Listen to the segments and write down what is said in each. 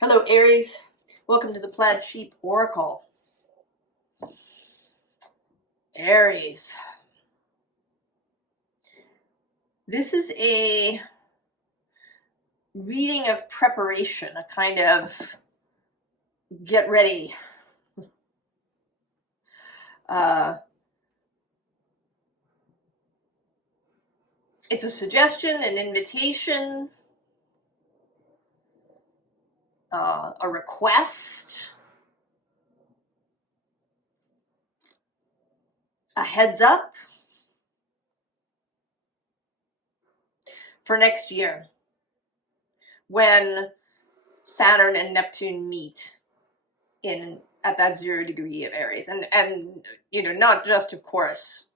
Hello, Aries. Welcome to the Plaid Sheep Oracle. Aries. This is a reading of preparation, a kind of get ready. It's a suggestion, an invitation, a request, a heads up for next year when Saturn and Neptune meet at that 0 degree of Aries. And you know, not just, of course,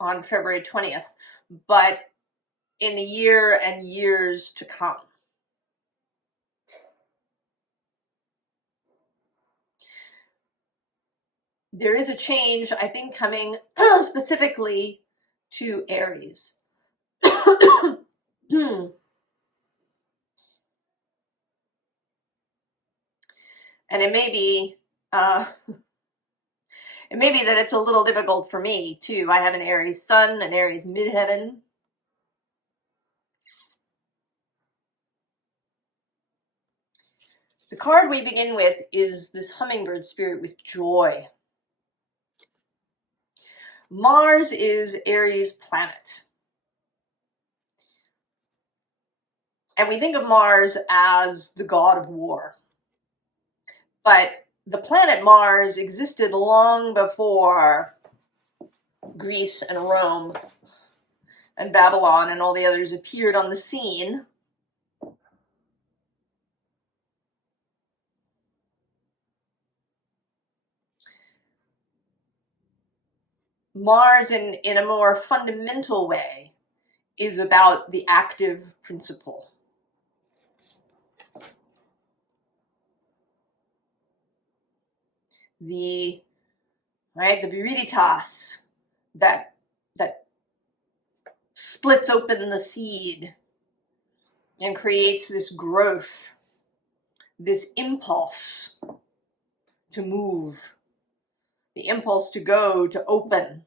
on February 20th, but in the year and years to come. There is a change, I think, coming specifically to Aries. And it may be that it's a little difficult for me too. I have an Aries sun, an Aries midheaven. The card we begin with is this hummingbird spirit with joy. Mars is Aries planet. And we think of Mars as the god of war. But the planet Mars existed long before Greece and Rome and Babylon and all the others appeared on the scene. Mars, in a more fundamental way, is about the active principle. The viriditas that splits open the seed and creates this growth, this impulse to move, the impulse to go, to open,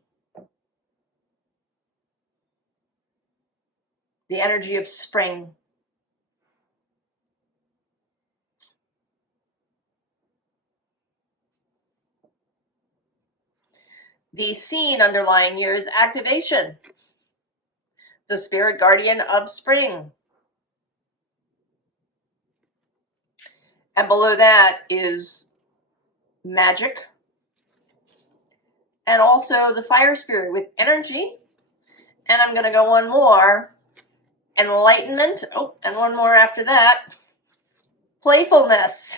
the energy of spring. The scene underlying here is activation, the spirit guardian of spring. And below that is magic, and also the fire spirit with energy. And I'm going to go one more, enlightenment. Oh, and one more after that, playfulness.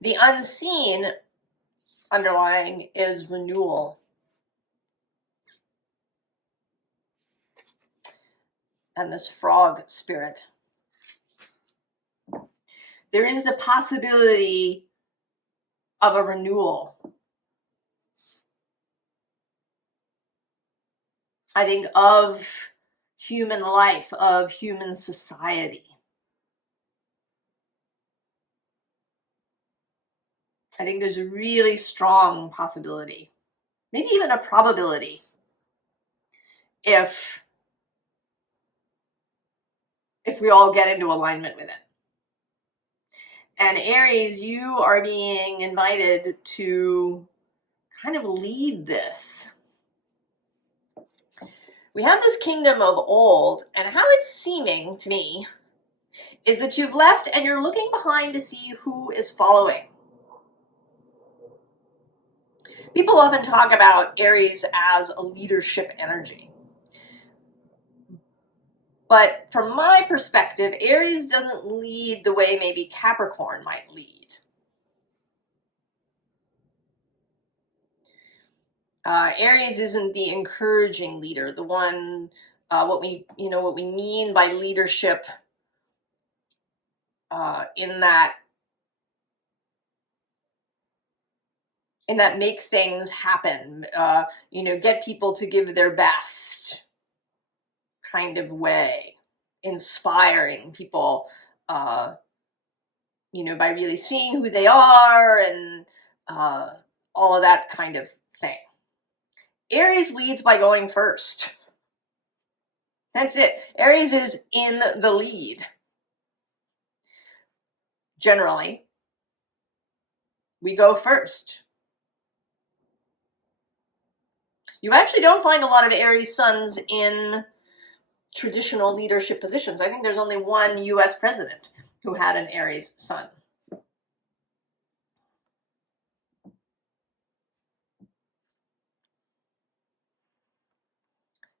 The unseen underlying is renewal. And this frog spirit. There is the possibility of a renewal. I think of human life, of human society. I think there's a really strong possibility, maybe even a probability, if we all get into alignment with it. And Aries, you are being invited to kind of lead this. We have this kingdom of old, and how it's seeming to me is that you've left and you're looking behind to see who is following. People often talk about Aries as a leadership energy. But from my perspective, Aries doesn't lead the way maybe Capricorn might lead. Aries isn't the encouraging leader, the one, what we mean by leadership in that make things happen, get people to give their best kind of way. inspiring people, you know, by really seeing who they are and all of that kind of thing. Aries leads by going first. That's it. Aries is in the lead. Generally, we go first. You actually don't find a lot of Aries suns in traditional leadership positions. I think there's only one US president who had an Aries sun.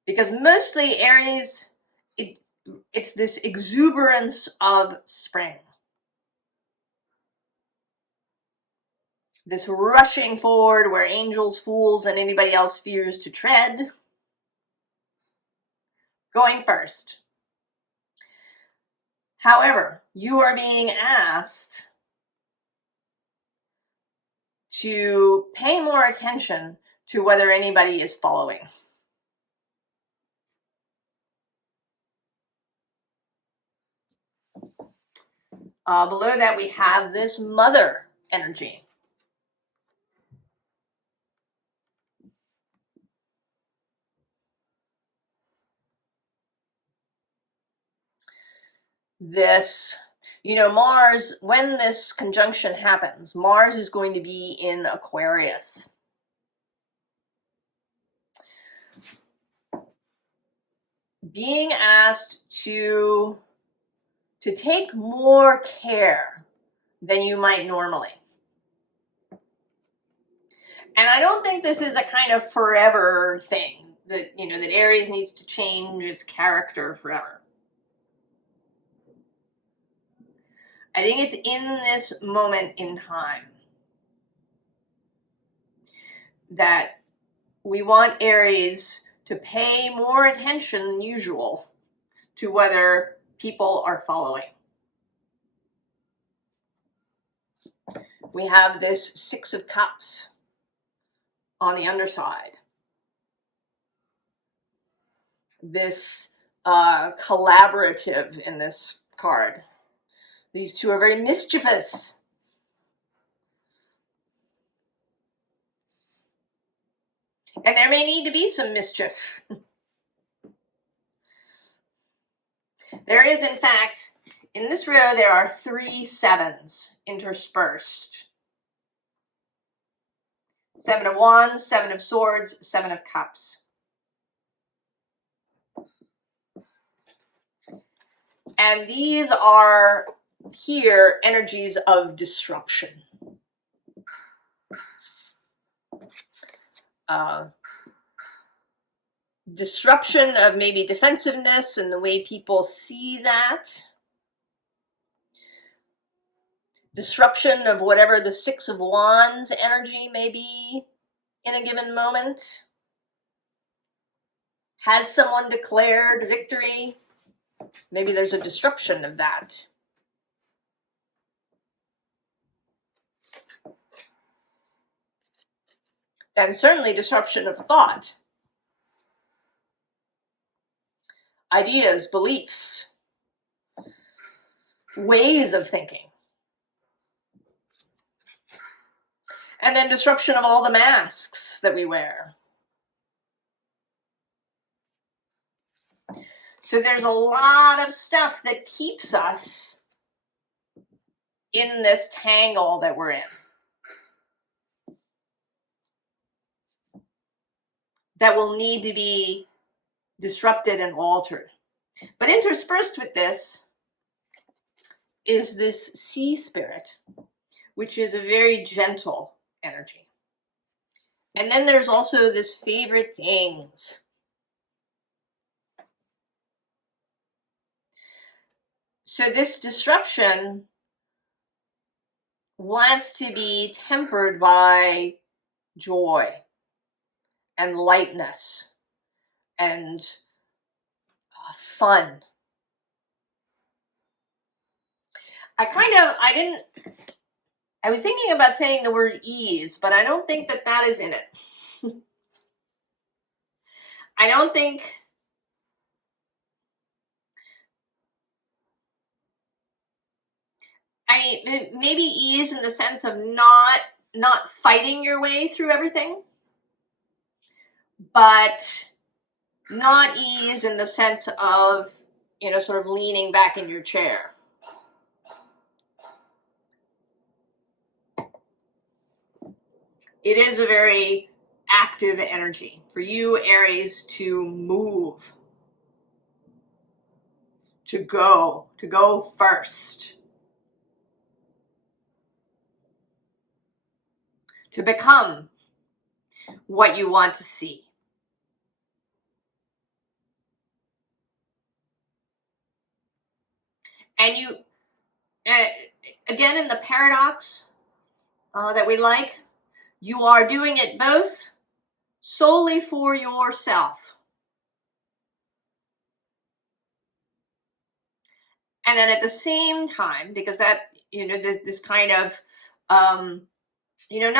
Because mostly Aries, it's this exuberance of spring. This rushing forward where angels, fools, and anybody else fears to tread. Going first. However, you are being asked to pay more attention to whether anybody is following. Below that, we have this mother energy. This, you know, Mars, when this conjunction happens, Mars is going to be in Aquarius. Being asked to take more care than you might normally. And I don't think this is a kind of forever thing, that, you know, that Aries needs to change its character forever. I think it's in this moment in time that we want Aries to pay more attention than usual to whether people are following. We have this Six of Cups on the underside. This collaborative in this card. These two are very mischievous. And there may need to be some mischief. There is, in fact, in this row, there are 3 sevens interspersed. 7 of Wands, 7 of Swords, 7 of Cups. And these are here energies of disruption. Disruption of maybe defensiveness and the way people see that. Disruption of whatever the Six of Wands energy may be in a given moment. Has someone declared victory? Maybe there's a disruption of that. And certainly disruption of thought. Ideas, beliefs, ways of thinking. And then disruption of all the masks that we wear. So there's a lot of stuff that keeps us in this tangle that we're in. That will need to be disrupted and altered. But interspersed with this is this sea spirit, which is a very gentle energy. And then there's also this favorite things. So this disruption wants to be tempered by joy and lightness and fun. I was thinking about saying the word ease, but I don't think that that is in it. I don't think maybe ease in the sense of not fighting your way through everything, but not ease in the sense of, you know, sort of leaning back in your chair. It is a very active energy for you, Aries, to move, to go first, to become what you want to see. And you, again, in the paradox that we like, you are doing it both solely for yourself. And then at the same time, because that, you know, this kind of, you know,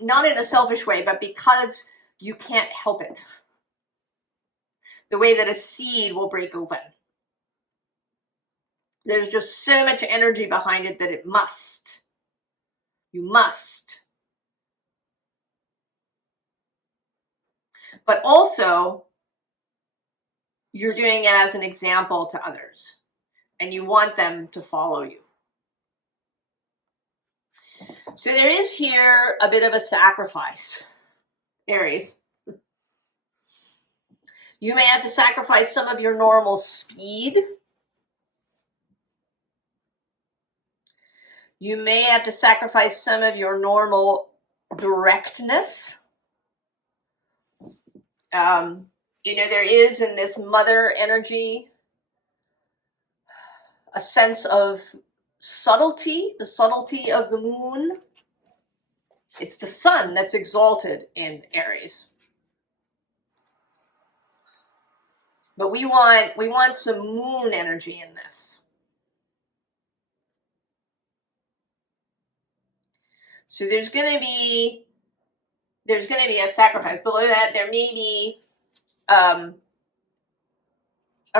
not in a selfish way, but because you can't help it. The way that a seed will break open. There's just so much energy behind it that it must. You must. But also, you're doing it as an example to others, and you want them to follow you. So there is here a bit of a sacrifice, Aries. You may have to sacrifice some of your normal speed. You may have to sacrifice some of your normal directness. You know, there is in this mother energy a sense of subtlety, the subtlety of the moon. It's the sun that's exalted in Aries. But we want some moon energy in this. So there's going to be a sacrifice. Below that, there may be a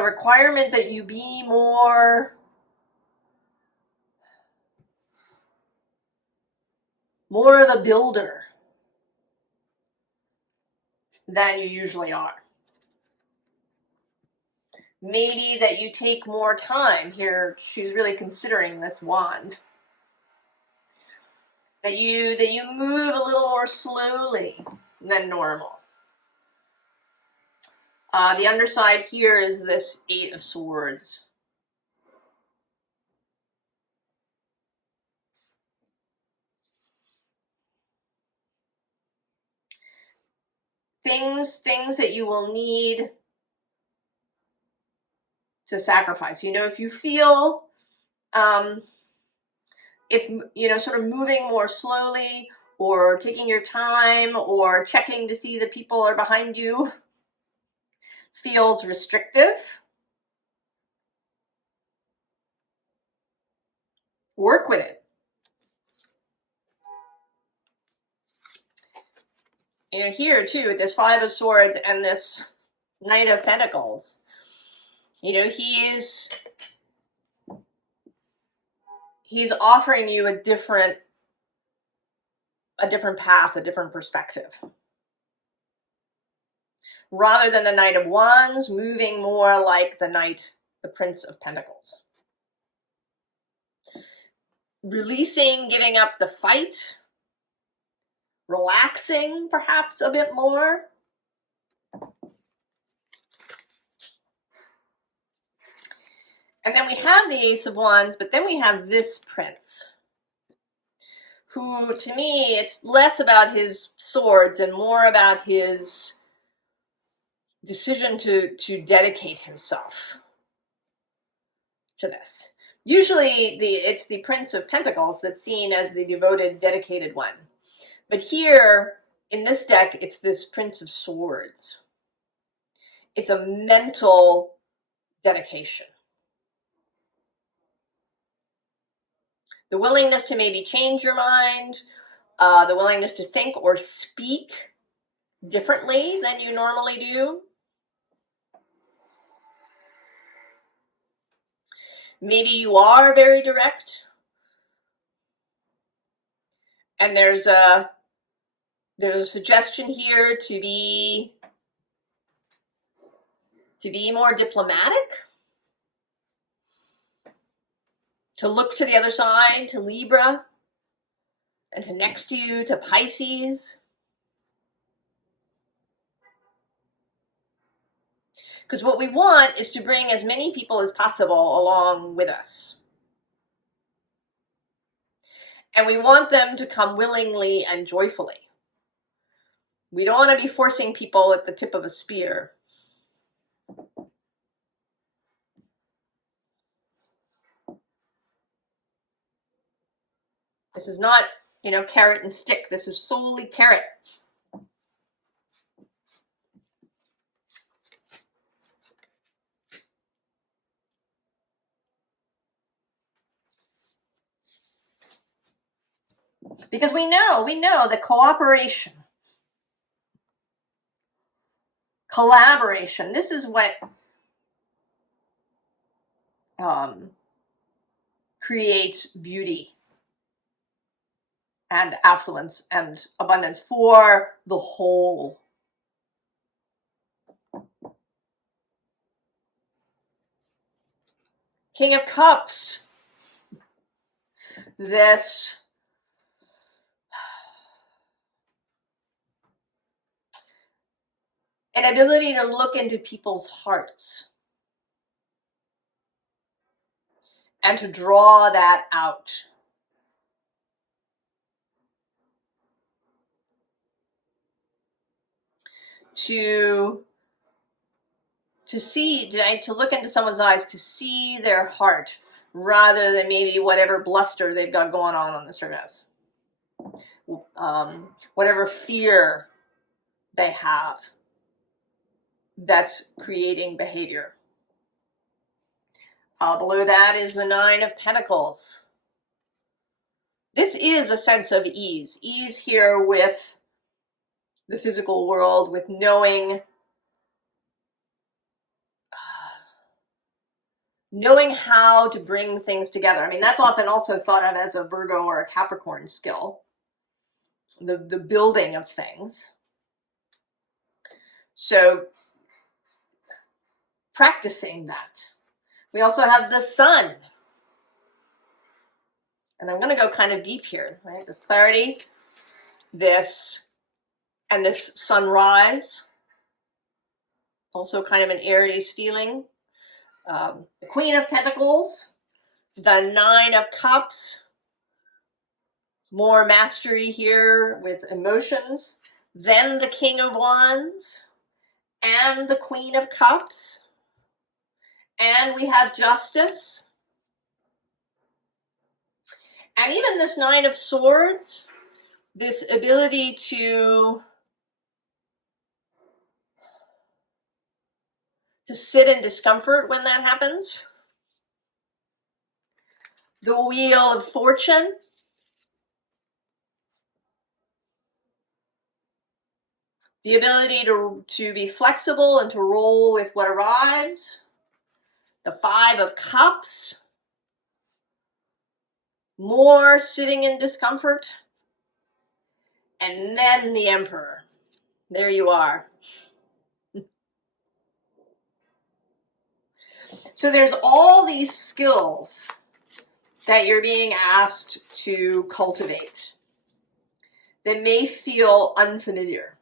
requirement that you be more of a builder than you usually are. Maybe that you take more time here. She's really considering this wand. That you move a little more slowly than normal. The underside here is this 8 of Swords. Things that you will need to sacrifice. You know, if you feel, if, you know, sort of moving more slowly or taking your time or checking to see that people are behind you feels restrictive, work with it. You know, here too, with this 5 of Swords and this Knight of Pentacles, you know, he's offering you a different path, a different perspective. Rather than the Knight of Wands, moving more like the Prince of Pentacles. Releasing, giving up the fight, relaxing perhaps a bit more. And then we have the Ace of Wands, but then we have this Prince, who, to me, it's less about his swords and more about his decision to dedicate himself to this. Usually it's the Prince of Pentacles that's seen as the devoted, dedicated one. But here, in this deck, it's this Prince of Swords. It's a mental dedication. The willingness to maybe change your mind, the willingness to think or speak differently than you normally do. Maybe you are very direct, And there's a suggestion here to be more diplomatic, to look to the other side, to Libra, and to next to you, to Pisces. Because what we want is to bring as many people as possible along with us. And we want them to come willingly and joyfully. We don't want to be forcing people at the tip of a spear. This is not, carrot and stick. This is solely carrot. Because we know that cooperation, collaboration, this is what creates beauty and affluence and abundance for the whole. King of Cups. This an ability to look into people's hearts and to draw that out. To see, to look into someone's eyes, to see their heart, rather than maybe whatever bluster they've got going on the surface. Whatever fear they have that's creating behavior. Below that is the Nine of Pentacles. This is a sense of ease. Ease here with the physical world, with knowing how to bring things together. I mean, that's often also thought of as a Virgo or a Capricorn skill, the building of things. So practicing that. We also have the Sun. And I'm going to go kind of deep here, right? This clarity, this sunrise. Also kind of an Aries feeling. The Queen of Pentacles, the Nine of Cups, more mastery here with emotions, then the King of Wands, and the Queen of Cups, and we have Justice, and even this Nine of Swords, this ability to sit in discomfort when that happens. The Wheel of Fortune. The ability to be flexible and to roll with what arrives. The Five of Cups. More sitting in discomfort. And then the Emperor. There you are. So there's all these skills that you're being asked to cultivate that may feel unfamiliar.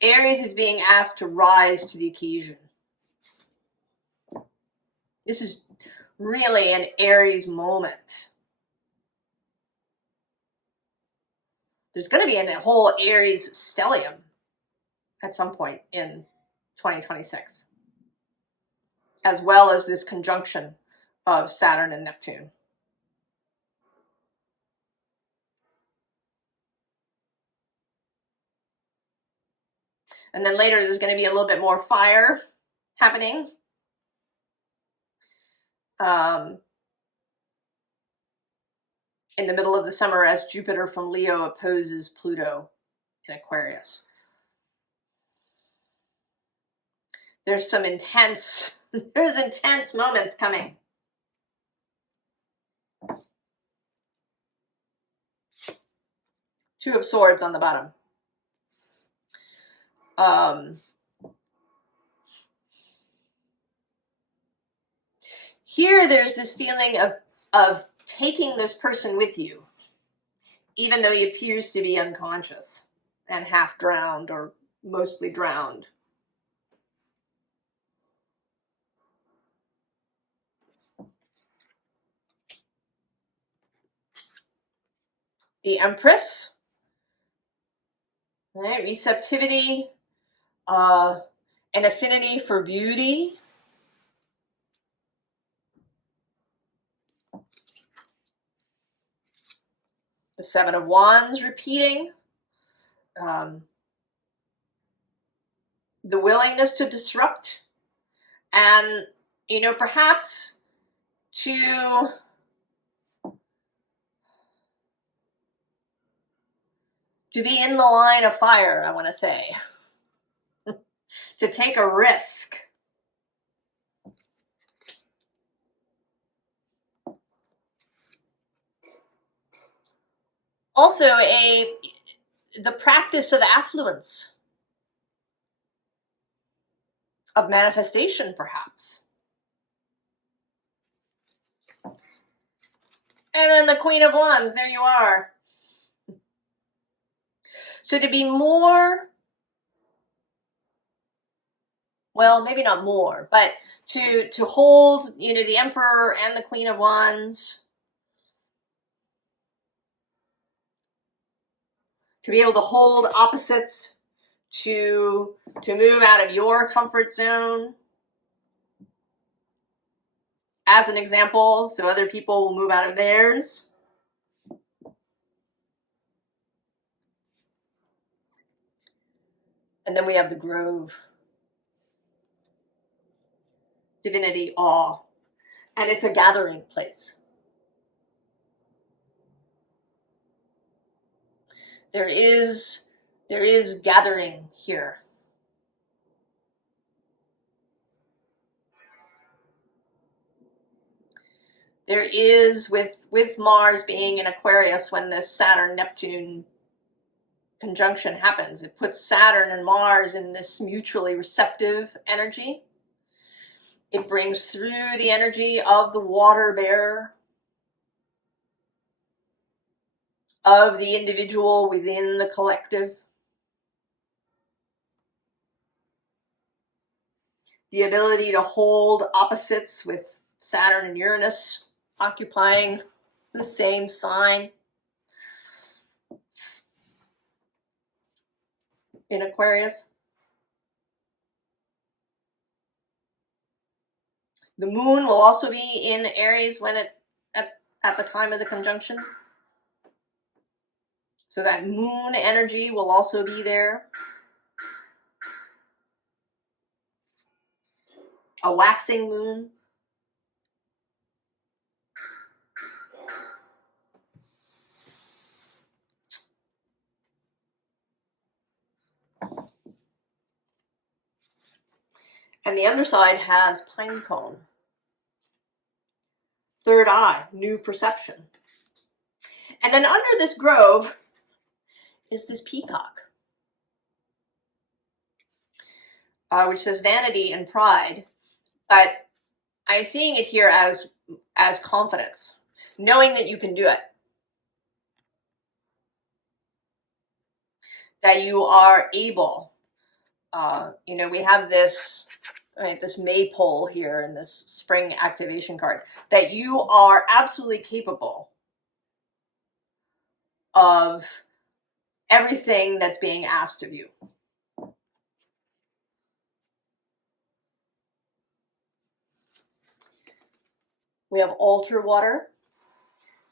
Aries is being asked to rise to the occasion. This is really an Aries moment. There's going to be a whole Aries stellium at some point in 2026, as well as this conjunction of Saturn and Neptune. And then later there's going to be a little bit more fire happening. In the middle of the summer, as Jupiter from Leo opposes Pluto in Aquarius. There's intense moments coming. Two of Swords on the bottom. Here there's this feeling of taking this person with you, even though he appears to be unconscious and half drowned or mostly drowned. The Empress, right? Receptivity, an affinity for beauty. The Seven of Wands repeating. The willingness to disrupt and, you know, perhaps to be in the line of fire, I want to say. To take a risk. Also the practice of affluence, of manifestation perhaps. And then the Queen of Wands, there you are. So to be more, well, maybe not more, but to hold, you know, the Emperor and the Queen of Wands, to be able to hold opposites, to move out of your comfort zone, as an example, so other people will move out of theirs. And then we have the Grove. Divinity, awe. And it's a gathering place. There is gathering here. There is, with Mars being in Aquarius, when this Saturn-Neptune conjunction happens, it puts Saturn and Mars in this mutually receptive energy. It brings through the energy of the water bearer, of the individual within the collective. The ability to hold opposites with Saturn and Uranus occupying the same sign in Aquarius. The moon will also be in Aries when at the time of the conjunction. So that moon energy will also be there. A waxing moon. And the underside has pinecone. Third eye, new perception. And then under this grove is this peacock, which says vanity and pride. But I'm seeing it here as confidence, knowing that you can do it. That you are able. You know, we have this, right, this maypole here in this spring activation card, that you are absolutely capable of everything that's being asked of you. We have altar water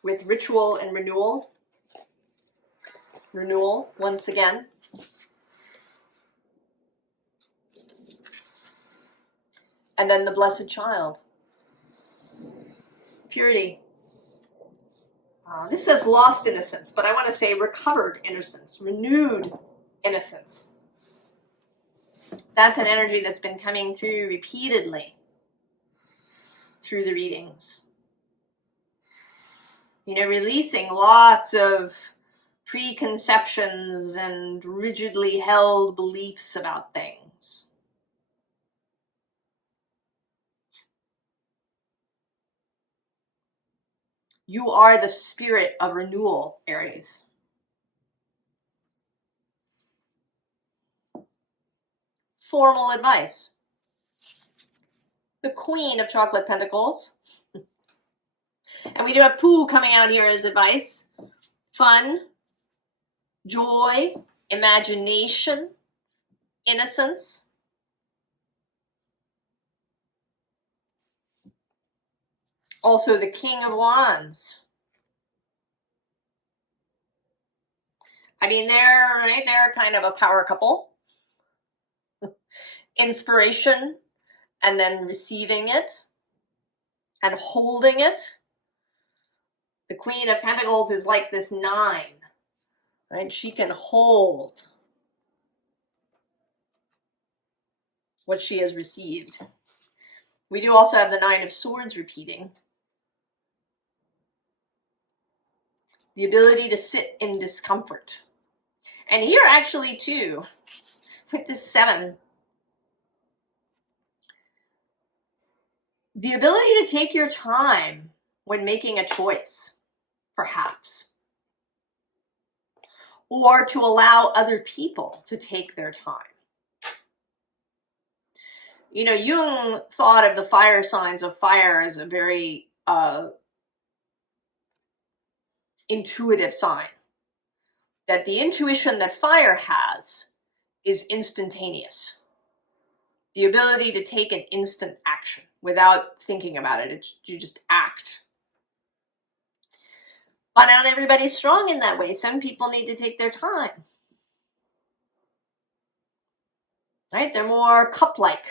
with ritual and renewal. Renewal, once again. And then the Blessed Child. Purity. This says lost innocence, but I want to say recovered innocence, renewed innocence. That's an energy that's been coming through repeatedly through the readings. You know, releasing lots of preconceptions and rigidly held beliefs about things. You are the spirit of renewal, Aries. Formal advice. The Queen of Chocolate Pentacles. And we do have Pooh coming out here as advice. Fun, joy, imagination, innocence. Also the King of Wands. I mean, they're kind of a power couple. Inspiration, and then receiving it, and holding it. The Queen of Pentacles is like this 9, right? She can hold what she has received. We do also have the 9 of Swords repeating. The ability to sit in discomfort. And here actually too, with this 7, the ability to take your time when making a choice, perhaps. Or to allow other people to take their time. You know, Jung thought of the fire signs of fire as a very intuitive sign. That the intuition that fire has is instantaneous. The ability to take an instant action without thinking about it. You just act. But not everybody's strong in that way. Some people need to take their time. Right? They're more cup-like.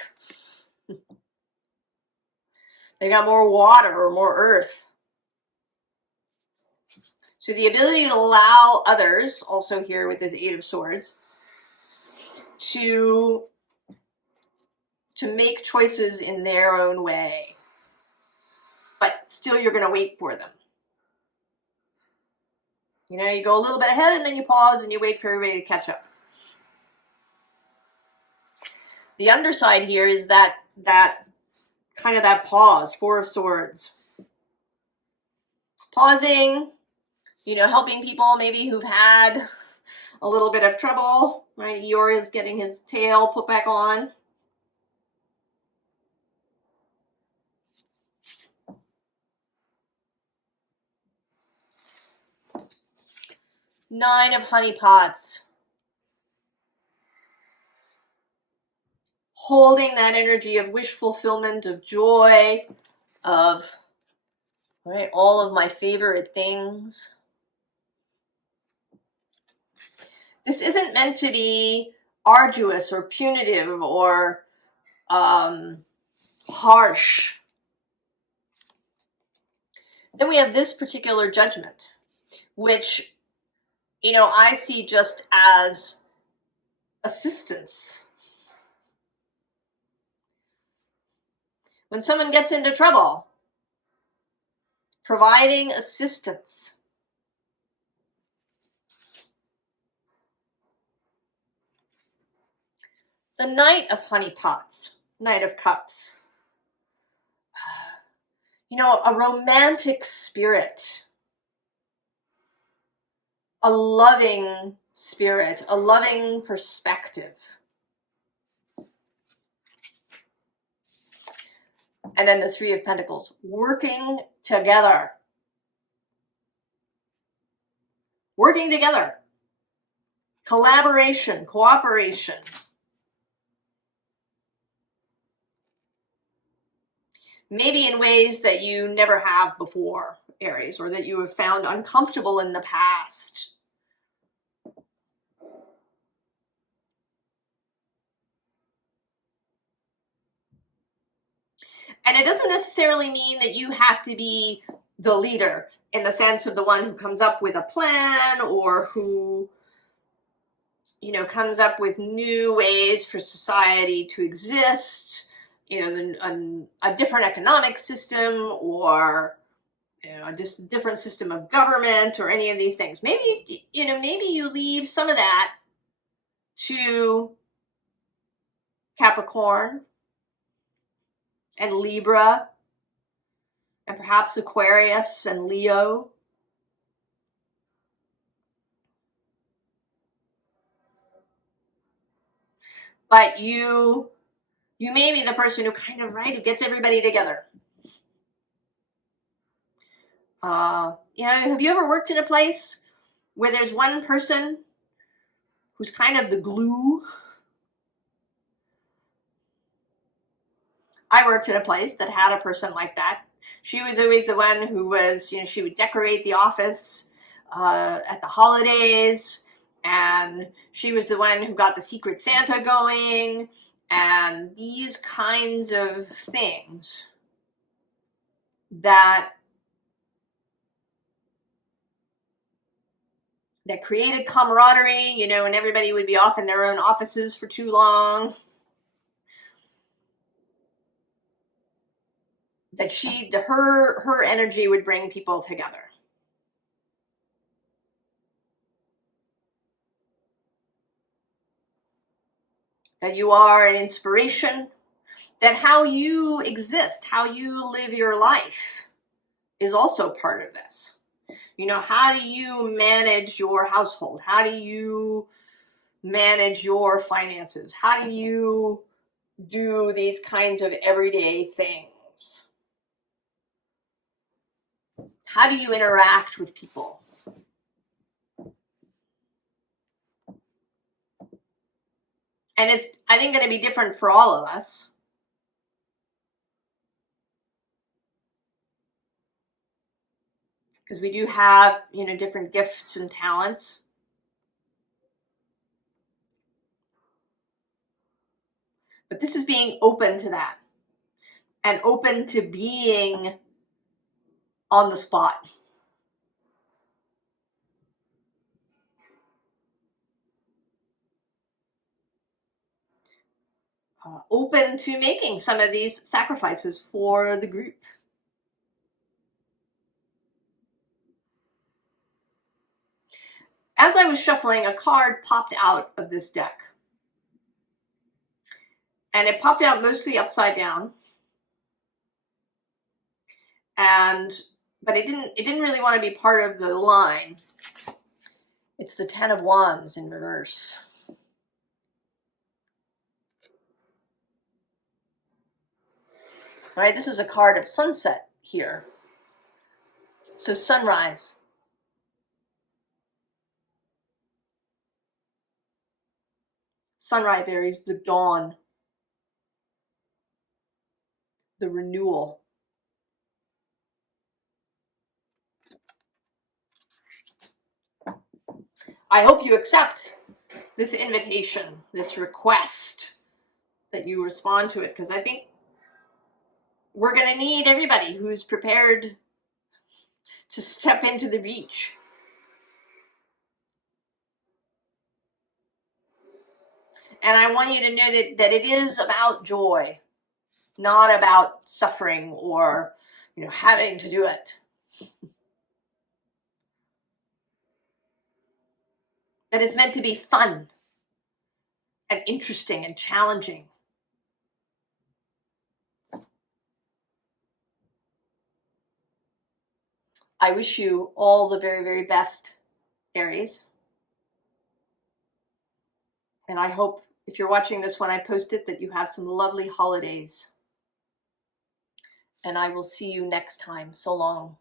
They got more water or more earth. So the ability to allow others, also here with this 8 of Swords, to make choices in their own way. But still you're going to wait for them. You know, you go a little bit ahead and then you pause and you wait for everybody to catch up. The underside here is that kind of that pause, 4 of Swords. Pausing, you know, helping people maybe who've had a little bit of trouble, right? Eeyore is getting his tail put back on. Nine of Honey Pots. Holding that energy of wish fulfillment, of joy, of, right, all of my favorite things. This isn't meant to be arduous or punitive or harsh. Then we have this particular judgment, which, you know, I see just as assistance. When someone gets into trouble, providing assistance. The Knight of Honey Pots, Knight of Cups. You know, a romantic spirit. A loving spirit, a loving perspective. And then the 3 of Pentacles, working together. Working together. Collaboration, cooperation. Maybe in ways that you never have before, Aries, or that you have found uncomfortable in the past. And it doesn't necessarily mean that you have to be the leader in the sense of the one who comes up with a plan or who, you know, comes up with new ways for society to exist, you know, a different economic system or just a different system of government or any of these things. Maybe, maybe you leave some of that to Capricorn and Libra and perhaps Aquarius and Leo. But you may be the person who kind of, who gets everybody together. Have you ever worked in a place where there's one person who's kind of the glue? I worked in a place that had a person like that. She was always the one who was, she would decorate the office at the holidays, and she was the one who got the Secret Santa going, and these kinds of things that created camaraderie, and everybody would be off in their own offices for too long. That her energy would bring people together. That you are an inspiration. That how you exist, how you live your life is also part of this. How do you manage your household? How do you manage your finances? How do you do these kinds of everyday things? How do you interact with people? And it's, I think, going to be different for all of us. Because we do have, different gifts and talents. But this is being open to that. And open to being on the spot. Open to making some of these sacrifices for the group. As I was shuffling, a card popped out of this deck. And it popped out mostly upside down. But it didn't really want to be part of the line. It's the 10 of Wands in reverse. All right, this is a card of sunset here. So sunrise. Sunrise, Aries, the dawn. The renewal. I hope you accept this invitation, this request, that you respond to it, because I think we're going to need everybody who's prepared to step into the breach. And I want you to know that it is about joy, not about suffering or, having to do it. That it's meant to be fun and interesting and challenging. I wish you all the very, very best, Aries. And I hope, if you're watching this when I post it, that you have some lovely holidays. And I will see you next time. So long.